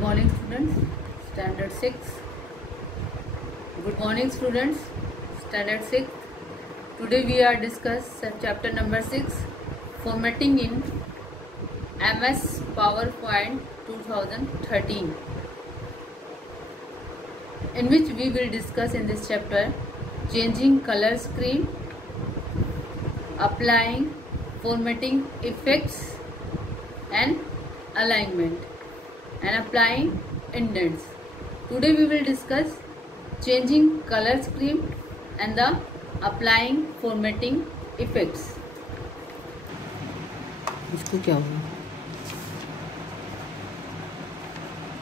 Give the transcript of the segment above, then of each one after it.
morning students, standard 6. Good morning students, standard 6. Today we are discuss chapter number 6, formatting in MS PowerPoint 2013, in which we will discuss in this chapter changing color scheme, applying formatting effects and alignment, and applying indents. Today we will discuss changing color scheme and the applying formatting effects. इसको क्या होगा?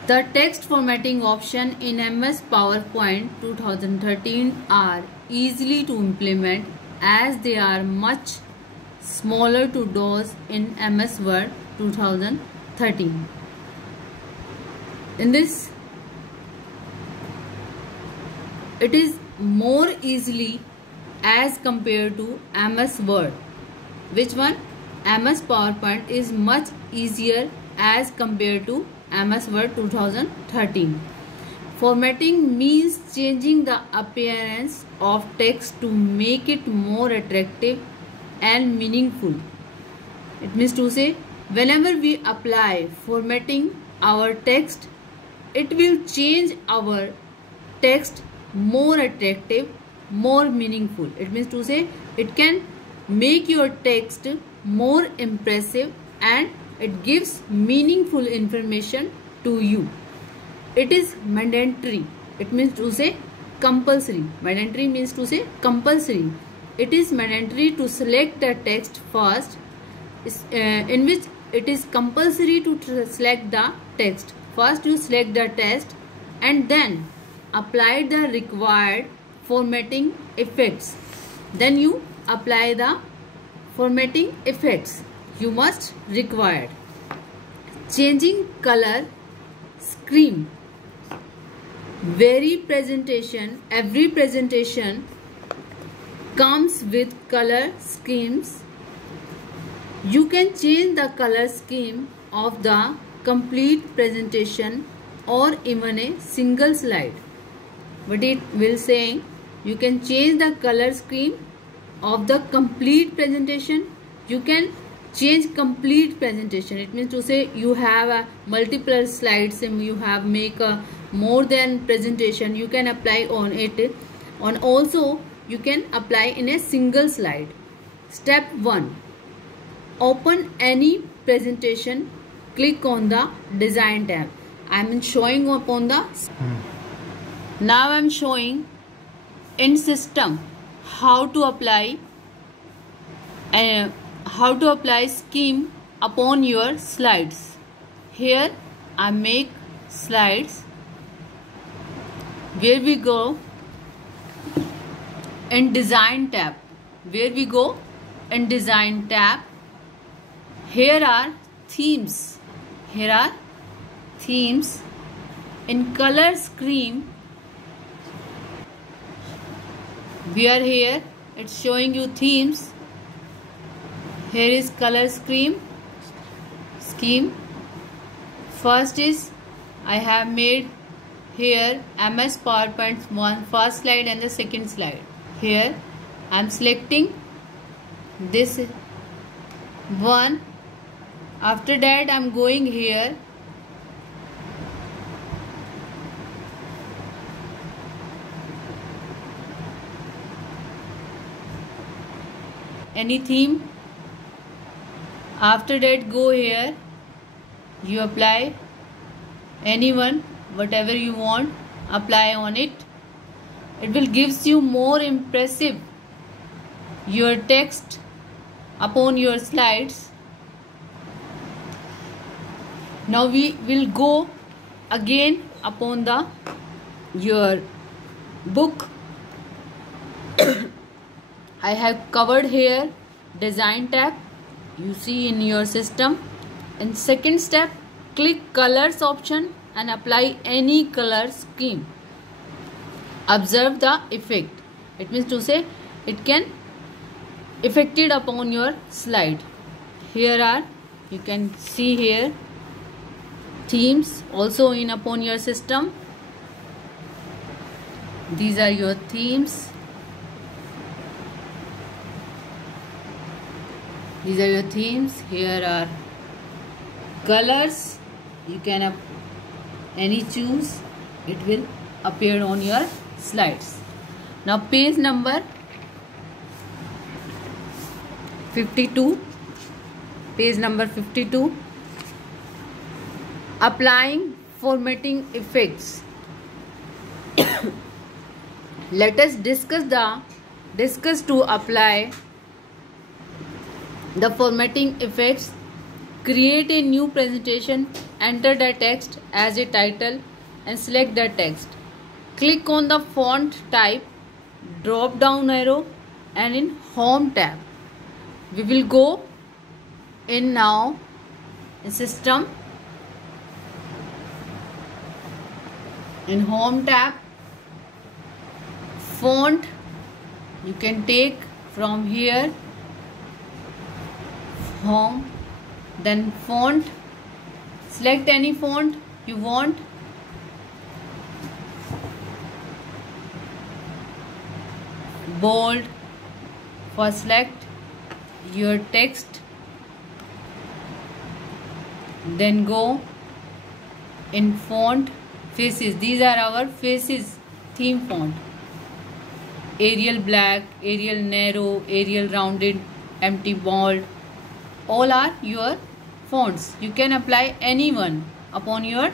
The text formatting option in MS PowerPoint 2013 are easily to implement as they are much smaller to those in MS Word 2013. In this, it is more easily as compared to MS Word. Which one? MS PowerPoint is much easier as compared to MS Word 2013. Formatting means changing the appearance of text to make it more attractive and meaningful. It means to say, whenever we apply formatting our text, it will change our text more attractive, more meaningful. It means to say, it can make your text more impressive and it gives meaningful information to you. It is mandatory. It means to say compulsory. Mandatory means to say compulsory. It is mandatory to select the text first, in which it is compulsory to select the text. First you select the text and then apply the required formatting effects. Then you apply the formatting effects you must require. Changing color scheme. Every presentation comes with color schemes. You can change the color scheme of the complete presentation or even a single slide. But it will say you can change the color scheme of the complete presentation. You can change complete presentation. It means to say you have multiple slides and you have make a more than presentation. You can apply on it. On also you can apply in a single slide. Step 1. Open any presentation. Click on the design tab. I am showing upon the. Now I am showing in system how to apply scheme upon your slides. Here I make slides. Where we go in design tab. Where we go in design tab. Here are themes. Here are themes. In color scheme, we are here. It's showing you themes. Here is color scheme. First is I have made here MS PowerPoint first slide and the second slide. Here I am selecting this one. After that I am going here. Any theme. After that go here. You apply anyone, whatever you want, apply on it. It will gives you more impressive your text upon your slides. Now we will go again upon the your book. I have covered here design tab. You see in your system. In second step, click colors option and apply any color scheme. Observe the effect. It means to say it can affected upon your slide. Here are, you can see here themes also in upon your system. These are your themes. These are your themes. Here are colors. You can any choose. It will appear on your slides. Now page number 52. Page number 52. Applying formatting effects. Let us discuss to apply the formatting effects. Create a new presentation. Enter the text as a title and select the text. Click on the font type, drop down arrow, and in home tab. We will go in now in system. In home tab, font you can take from here, home, then font. Select any font you want. Bold. For select your text, then go in font faces. These are our faces theme font. Arial black, Arial narrow, Arial rounded, empty bold. All are your fonts. You can apply any one upon your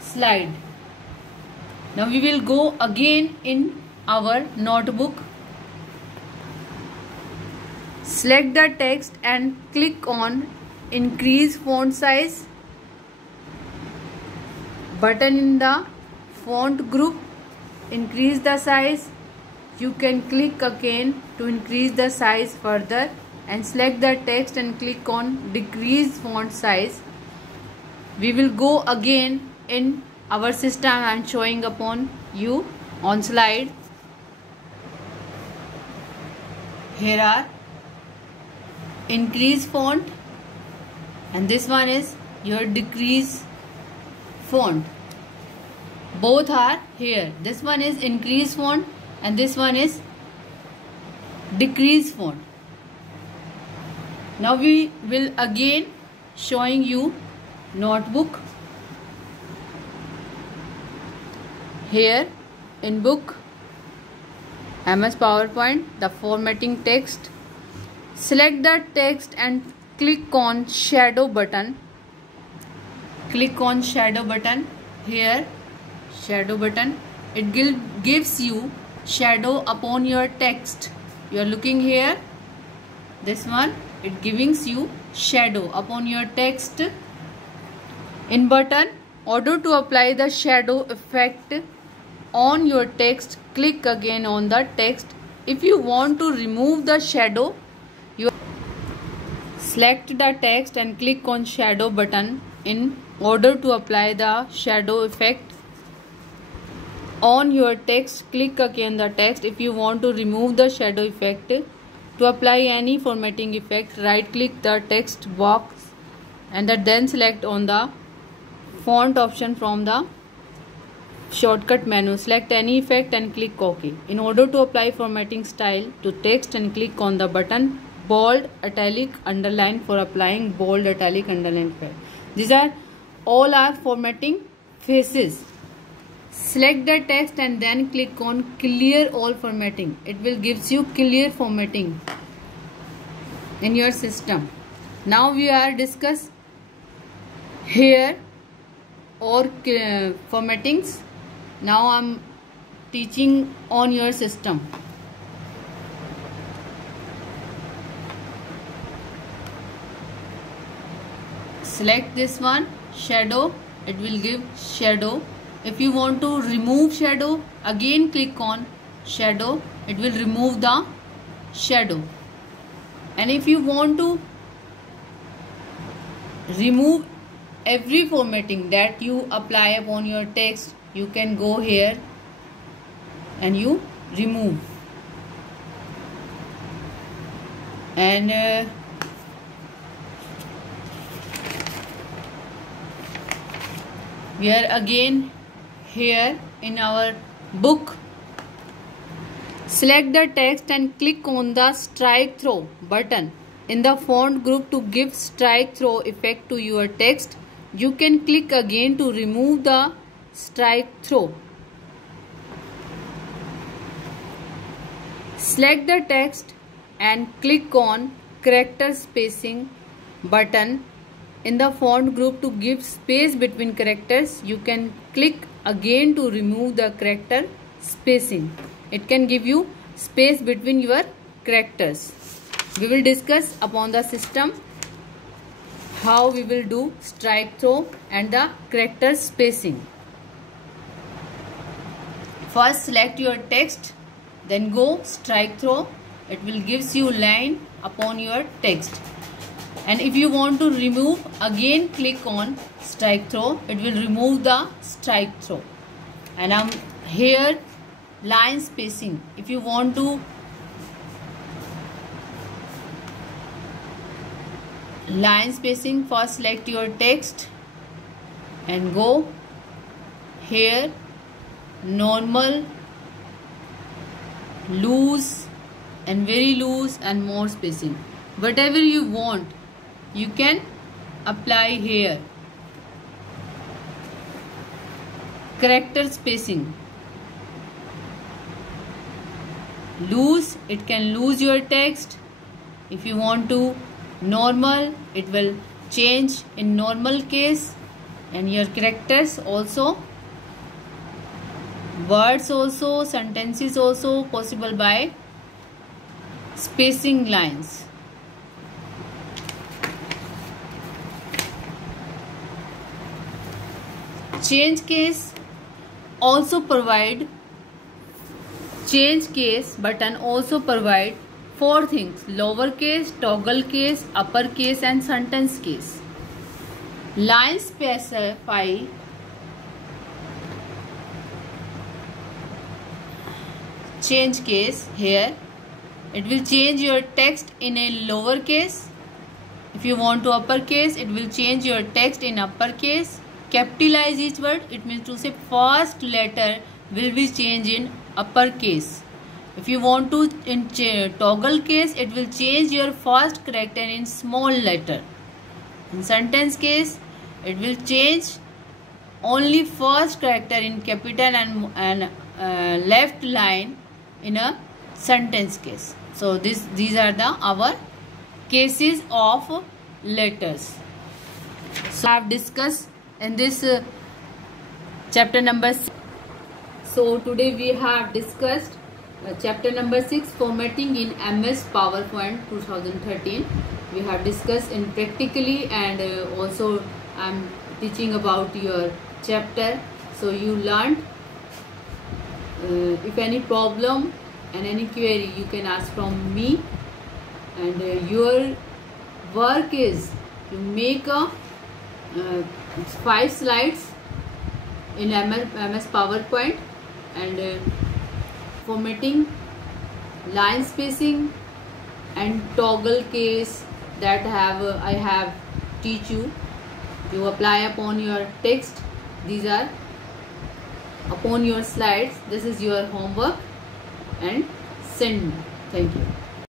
slide. Now we will go again in our notebook. Select the text and click on increase font size button in the font group. Increase the size. You can click again to increase the size further and select the text and click on decrease font size. We will go again in our system. I am showing upon you on slide. Here are increase font and this one is your decrease font. Both are here. This one is increase font and this one is decrease font. Now we will again showing you notebook. Here in book MS PowerPoint, the formatting text. Select the text and click on shadow button. Click on shadow button. Here shadow button. It gives you shadow upon your text. You are looking here. This one, it gives you shadow upon your text. In button, order to apply the shadow effect on your text, click again on the text. If you want to remove the shadow, you select the text and click on shadow button. In order to apply the shadow effect on your text, click again the text. If you want to remove the shadow effect, to apply any formatting effect, right click the text box and then select on the font option from the shortcut menu. Select any effect and click OK. In order to apply formatting style to text, and click on the button bold, italic, underline for applying bold, italic, underline effect. These are all our formatting phases. Select the text and then click on clear all formatting. It will gives you clear formatting in your system. Now we are discuss here or formattings. Now I am teaching on your system. Select this one, shadow. It will give shadow. If you want to remove shadow, again click on shadow. It will remove the shadow. And if you want to remove every formatting that you apply upon your text, you can go here and you remove. And We are again here in our book. Select the text and click on the strike through button in the font group to give strike through effect to your text. You can click again to remove the strike through. Select the text and click on character spacing button in the font group to give space between characters. You can click again to remove the character spacing. It can give you space between your characters. We will discuss upon the system how we will do strike through and the character spacing. First select your text, then go strike through. It will gives you line upon your text. And if you want to remove, again click on strike through. It will remove the strike through. And I'm here line spacing. If you want to line spacing, first select your text and go here normal, loose and very loose and more spacing. Whatever you want, you can apply here. Character spacing. Loose, it can lose your text. If you want to normal, it will change in normal case. And your characters also, words also, sentences also possible by spacing lines. Change case also provide, change case button also provide 4 things: lower case, toggle case, upper case and sentence case. Line specify change case. Here it will change your text in a lower case. If you want to upper case, it will change your text in upper case. Capitalize each word, it means to say first letter will be changed in upper case. If you want to in toggle case, it will change your first character in small letter. In sentence case, it will change only first character in capital and left line in a sentence case. So these are the our cases of letters. So I have discussed in this chapter number 6. So today we have discussed chapter number 6, formatting in MS PowerPoint 2013. We have discussed in practically, and also I am teaching about your chapter. So you learned. If any problem and any query, you can ask from me. And your work is to make a 5 slides in MS PowerPoint, and formatting, line spacing and toggle case that I have teach you. You apply upon your text. These are upon your slides. This is your homework, and send me. Thank you.